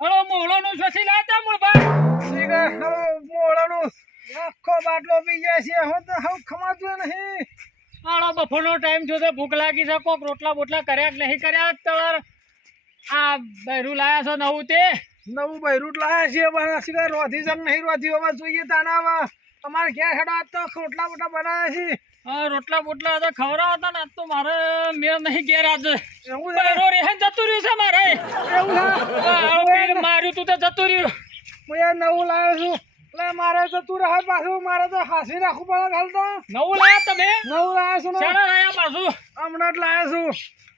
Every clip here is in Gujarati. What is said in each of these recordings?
હળો મોહળોનું શશી લાતા મૂળભા. મોડાનું આખો બાટલો પી જાય છે. હવે તો હું ખમાતું નહીં હાલો બપોરનો ટાઈમ થયો છે ભૂખ લાગી છે. કોક રોટલા બોટલા કર્યા કે નહીં કર્યા? તમાર આ બૈરું લાયા છો નવું તે? નવું બૈરું લાયા છે. પણ શિકાર રોધી જંગ નહીં રોધી? હોવા જોઈએ તાનામાં અમારે ઘેર હેડો તો રોટલા બોટલા બનાવ્યા છે. હા રોટલા બોટલા તો ખવડાવો હતા ને આજ તો મારે મેળ નહીં ઘેર આજે. એવું રેહન જતું રહ્યું છે મારે. એવું માર્યું તું તો જતું રહ્યું. હું યાર નવું લાવ્યો છું. એટલે મારે તો તું રહે પાછું મારે તો હાસી રાખવું પડે હાલ તો. નવું લાવ્યા તમે? નવું લાવ્યા છું ને? લાવ્યા પાછું? હમણાં જ લાવ્યા છું.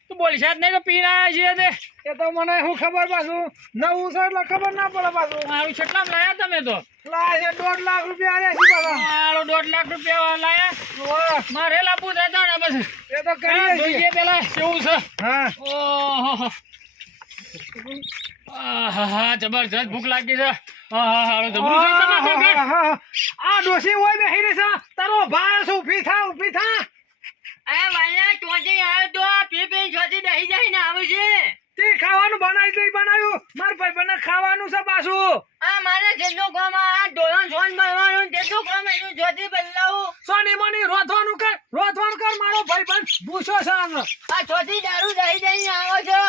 તું બોલી શાયદ નહીં તો પીને છીએ તે. એ તો મને શું ખબર પાછું? નવું છે એટલે ખબર ના પડે પાછું. મારું કેટલામાં લાયા તમે તો? લાયા છે દોઢ લાખ રૂપિયા આવ્યા છે બાબા મારો દોઢ લાખ રૂપિયા લાયા. મારે લાવવું થતા ને બસ એ તો હા, કરીએ જોઈએ પેલા કેવું છે. હા. ઓહો. હા જબરજસ્ત ભૂખ લાગી છે. છે. આ ડોસી હોય છે તારો ભાઈ ઊભી થા ઊભી થા. આ વાયા ચોથી આવ્યો તો પી પી દહી જઈને આવે છે. તે ખાવાનું બનાવી દઈ બનાવ્યું. માર ભાઈ બને ખાવાનું છે પાછું. આ મારે જેટલું કામ આ ડોલન સોન બનવાનું કામ એનું જોતી બદલાવું. સોની મની રોધવાનું કર રોધવાનું કર મારો ભાઈ બન ભૂસો છે આ ચોથી દારૂ દહી જઈને આવો છો.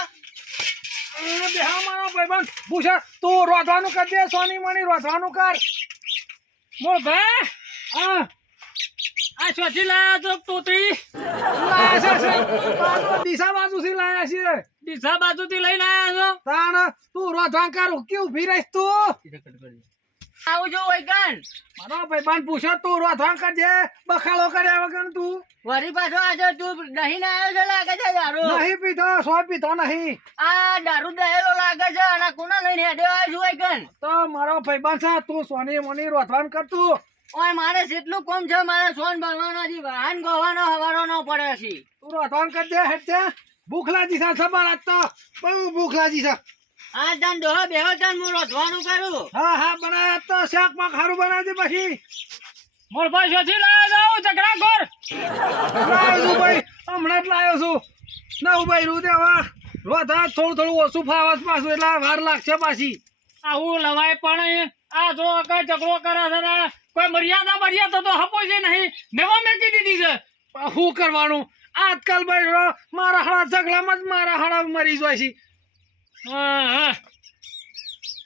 બેહા મારો ભાઈ બન ભૂસો. તું રોધવાનું કર દે સોની મની રોધવાનું કર. મોર ભાઈ. હા. આ છોથી લાયા તો તોતરી? લાયા છે દિશા બાજુથી લાયા છે દિશા બાજુથી લઈને આવ્યા છો? તાણ તું રોધવાનું કર કે ઊભી રહીશ તું. આવજો છો વૈકન મારો ભાઈ બન પૂછો તું રોધવાનું કર દે બખાડો કર્યા વગર તું? વરી પાછો આજે તું નહીં ના આવ્યો છે લાગે છે દારૂ? નહીં પીધો સો પીધો નહીં. આ દારૂ દહેલો લાગે છે અને કોના લઈને હેડે આવ્યો છું વૈકન તો મારો ભાઈબંધ છે તું સોની મની રોધવાન કરતું ઓય મારે જેટલું કોમ છે મારે સોન બનવાનો છે વાહન ગોવાનો હવારો ન પડે છે. તું રોધવાન કર દે તે ભૂખ લાગી છે સબર આજ તો. બહુ ભૂખ લાગી છે. આ તન ડોહો બેહો તન હું રોધવાનું કરું. હા હા બનાવ્યા તો શાકમાં ખારું બનાવજે પછી. મોર ભાઈ શોધી લાવ્યો જાઉં ઝઘડા ઘર લાવ્યો છું ભાઈ હમણાં જ લાવ્યો છું. ના ઉભાઈ રૂ દેવા રોધા થોડું થોડું ઓછું ફાવસ પાછું એટલે વાર લાગશે પાછી. આવું લવાય પણ આ જો કઈ ઝઘડો કરે છે ને કોઈ મર્યાદા મર્યાદા તો હપો છે નહીં. મેં મેકી દીધી છે. શું કરવાનું? આજકાલ ભાઈ મારા હાડા ઝઘડામાં જ મારા હાડા મરી જાય છે. હા હા.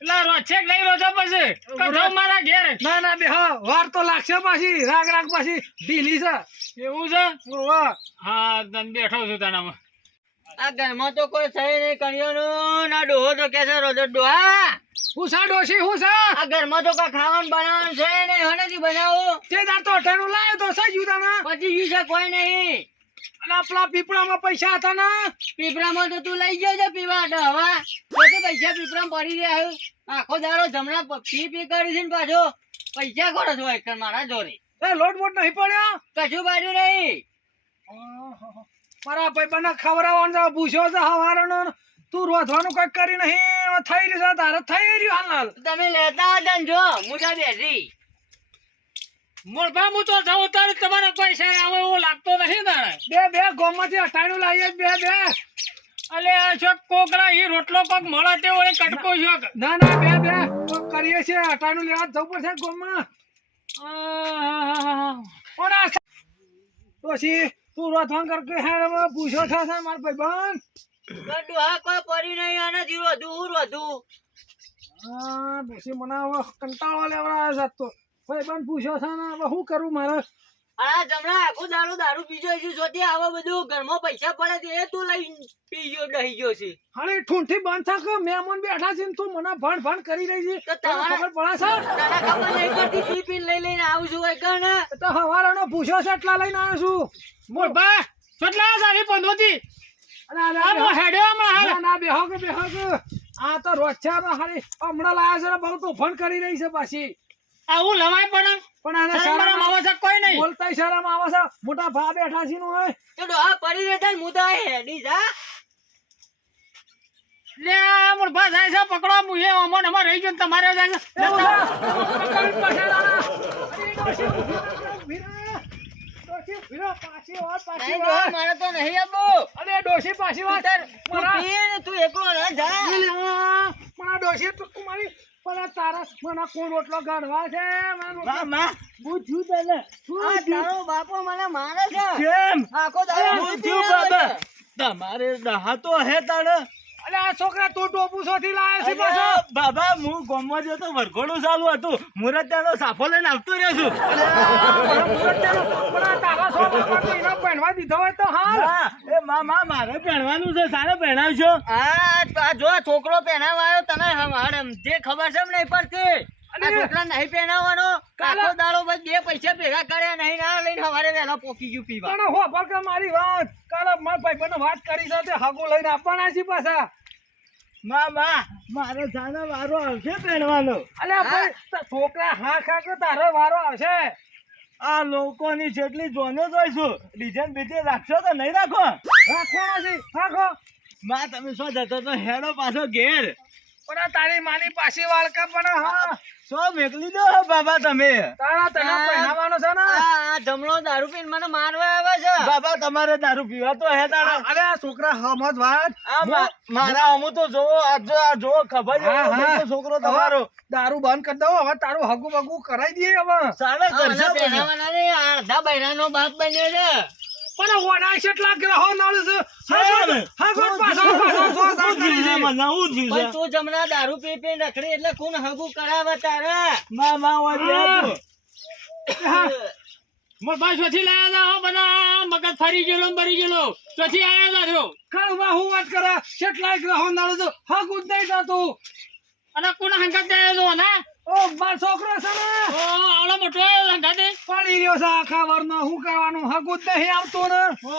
એટલે લઈ પછી? કઢો મારા ઘેર. ના ના બે હા વાર તો લાગશે પાછી. રાગ રાગ પાછી. ઢીલી છે. એવું છે? હા તને બેઠો છું તાનામાં આ ઘરમાં તો કોઈ થઈ નહીં કર્યો ના ડોહો તો કે છે રોજો ડોહા. હું સા ડોશી હુસા આ ઘરમાં તો કા ખાવાનું બનાવવાનું છે નહીં હનેથી બનાવો. તે દાર તો અઠાણું લાયો તો સા જુદાના પછી છે કોઈ નહીં. અને આ પીપળામાં પૈસા હતા ને? પીપળામાં તો તું લઈ ગયો છે પીવા હવા. તો તો પૈસા પીપળામાં પડી રહ્યા આખો દારો જમણા પ- પી કરી છે ને પાછો. પૈસા ખોરો છો એક મારા જોરે એ લોટ બોટ નહીં પડ્યો? કશું બાજુ નહીં. મારા ભાઈ બને ખવડાવવાનું પૂછ્યો છે હવારનો. તું રોધવાનું કઈ કરી નહીં થઈ રહ્યું છે તારે થઈ રહ્યું હાલ હાલ. તમે લેતા હતા જો હું ત્યાં બેસી મોરબા હું તો જાઉં તારે તમારા પૈસા આવે એવો લાગતો નથી તારે બે બે ગોમાંથી અઠાણું લાવીએ બે બે. અલે આ છો કોકરા ઈ રોટલો પગ મળે તે ઓય કટકો છો ના ના બે બે. તો કરીએ છીએ અઠાણું લેવા જવું પડશે ગોમાં ઓના તો તું રોધવાન કર કે હે પૂછો પૂછ્યો છે છે મારા ભાઈ ગડુ હા કોઈ પડી નહીં આનાથી વધુ હું વધુ. હા પછી મને કંટાળો લેવડાવે છે તો. ભાઈ બંધ પૂછ્યો છે ને હવે શું કરું મારે? આ જમણા આખું દારૂ દારૂ પીજો છે જોતી આવો બધું ઘરમાં પૈસા પડે તે એ તું લઈ પીજો દહી ગયો છે. હાલે ઠૂંઠી બંધ થાક મહેમાન બેઠા છે તું મને ભણ ભણ કરી રહી છે. તો તમારે- ખબર પડે છે? તારા ખબર નહીં પડતી પી પી લઈ લઈને આવું છું એક ને તો હવારનો પૂછ્યો છે એટલા લઈને આવ્યો છું. મોર બા કેટલા સારી પંદોતી અને આ આ બે- મો હમણાં હાલ. ના ના બેહો કે બેહો કે. આ તો હારી હમણાં લાયા છે ને બહુ તોફાન કરી રહી છે પાછી. આવું લવાય પણ પણ આને શરમ આવે છે કોઈ નહીં. બોલતાય શાળામાં આવે છે. મોટા ભા બેઠા છે નું હોય તો ડોહા પડી રહેતા હું તો હેડી જા. લે મોર જાય છે પકડો મુએ અમન અમાર રહી ગયો તમારે જાય છે વીરો, પાછી વાત, પાછી વાત. મારે તો નહીં આપવું. અરે ડોશી પાછી વાત. તું તું મારા- પી ને તું એકલો ના જા. અલ્યા, પણ આ ડોશી તું મારી પણ તારા મને કોણ રોટલો ગાઢવા છે? છું તને તારો બાપો મને મારે છે. કેમ? આખો પીને બાબા. તમારે ડહા તો હે તાણે? આ છોકરા તું ટોપુ શોધી લાવ્યો છે પાછો. બાબા હું ગામમાં જતો વરઘોડું ચાલુ હતું. મુરત સાફો લઈને આવતો રહ્યો છું. પણ મુરત ચાલો, પણ આ તારા છોકરામાં તો એને પહેરવા દીધો હોય તો હાલ. એ માં માં મારે પહેરવાનું છે સારે પહેરાવશો આ આ જો આ છોકરો પહેરાવાયો તને હમ- જે ખબર છે એમ નહીં પડતી! છોકરા નહીં પહેરાવાનો કાલે- દાડો બસ બે પૈસા ભેગા કર્યા નહીં ના લઈને સવારે વહેલા પોકી ગયું પીવા. પણ હો મારી વાત? કાલે મારા ભાઈ વાત કરી સાથે તે લઈને આપવાના છે પાછા. માં માં મારે સાને વારો આવશે પહેરવાનો. અલે છોકરા હા ખા કે તારો વારો આવશે? આ લોકોની જેટલી જોનો જોઈશું ડિઝાઇન બીજી રાખશો તો નહીં રાખો? રાખવાનો છે. રાખો. માં તમે શું જતો તો હેડો પાછો ઘેર. પણ આ તારી માની પાછી વાળકા પણ હા. શું મેકલી દો બાબા તમે? તારા તને પહેરાવાનો છે ને? આ આ જમણો દારૂ પીને મને મારવા આવે છે. બાબા તમારે દારૂ પીવા તો હે તારા. અરે આ છોકરા હમત વાત. આ મારા અમુ તો જોવો આ જો ખબર છે. છોકરો તમારો. દારૂ બંધ કરી દો હવે તારું હગુ બગુ કરાઈ દઈએ હવે. સારા કરશે. પહેરાવાના નહીં, અડધા બૈરાનો બાપ બન્યો છે. પણ ઓના કેટલા ગ્રહો નળ છે સાહેબ, હગો શું પાછો? પાછો સો કરી છે? છે. મને શું થયું પણ છે? તું જમણા દારૂ પી પી રખડી એટલે કોણ હગુ કરાવે તારે મા મા વાળી હા. ભાઈ ચોથી લાયા હતા હો બના મગજ ફરી ગયેલો ને બરી ગયેલો ચોથી આયા ના રહ્યો કાળુબા હું વાત કરે કેટલા ગ્રહો નળ છે હગુ જ નહીં થતું અને કોણ હંગત જાય તો ના ઓ માર છોકરો છે ને. ઓ આવડો મોટો હંગાતે પડી રહ્યો છે આખા વરનો શું કરવાનું? હગુ જ નહીં આવતું ને. ઓ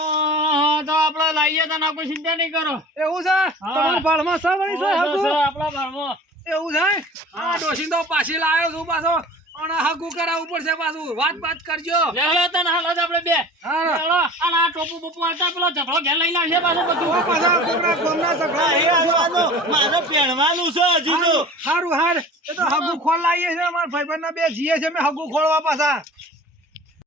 તો આપડે લાવીએ તને કોઈ ચિંતા નહીં કરો. એવું છે? તમારા ભાળમાં છે છે હગુ એવું છે? આ તો પાછી લાવ્યો છું પાછો. અને હગુ કરાવવું પડશે પાછું. વાત વાત કરજો. લેહલો તને હાલો જ બે. હા અને આ ટોપુ બોપુ આલતા પેલો ઝઘડો ઘેર લઈને આવશે પાછું બધું. પાછા છોકરા ગોમના ઝઘડા એ આવવાનો. મારે પહેરવાનું છે હજુ તો. હારું હાર. એ તો હગુ ખોલ લાવીએ છે અમારા ભાઈબંધ બે જીએ છે મેં હગુ ખોલવા પાછા.